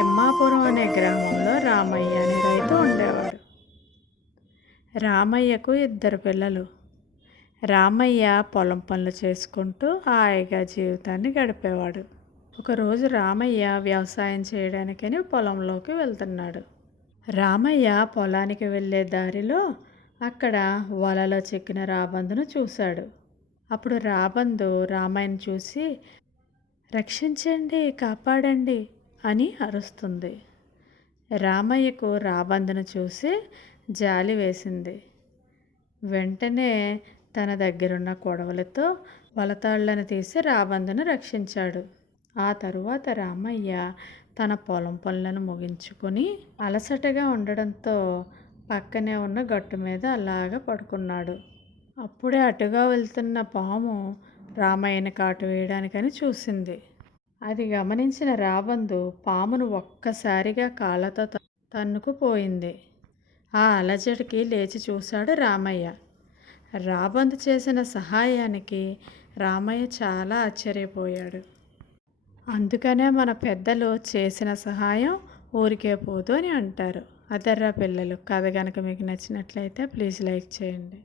తిమ్మాపురం అనే గ్రామంలో రామయ్య అనే రైతు ఉండేవాడు. రామయ్యకు ఇద్దరు పిల్లలు. రామయ్య పొలం పనులు చేసుకుంటూ హాయిగా జీవితాన్ని గడిపేవాడు. ఒకరోజు రామయ్య వ్యవసాయం చేయడానికని పొలంలోకి వెళ్తున్నాడు. రామయ్య పొలానికి వెళ్ళే దారిలో అక్కడ వలలో చిక్కిన రాబందును చూశాడు. అప్పుడు రాబందు రామయ్యను చూసి, రక్షించండి, కాపాడండి అని అరుస్తుంది. రామయ్యకు రాబందును చూసి జాలి వేసింది. వెంటనే తన దగ్గరున్న కొడవలితో వలతాళ్లను తీసి రాబందును రక్షించాడు. ఆ తరువాత రామయ్య తన పొలం పనులను ముగించుకొని అలసటగా ఉండడంతో పక్కనే ఉన్న గట్టు మీద అలాగా పడుకున్నాడు. అప్పుడే అటుగా వెళ్తున్న పాము రామయ్యని కాటు వేయడానికని చూసింది. అది గమనించిన రాబందు పామును ఒక్కసారిగా కాళ్ళతో తన్నుకుపోయింది. ఆ అలజడికి లేచి చూశాడు రామయ్య. రాబందు చేసిన సహాయానికి రామయ్య చాలా ఆశ్చర్యపోయాడు. అందుకనే మన పెద్దలు చేసిన సహాయం ఊరికే పోదు అని అంటారు. అదర్రా పిల్లలు, కథ కనుక మీకు నచ్చినట్లయితే ప్లీజ్ లైక్ చేయండి.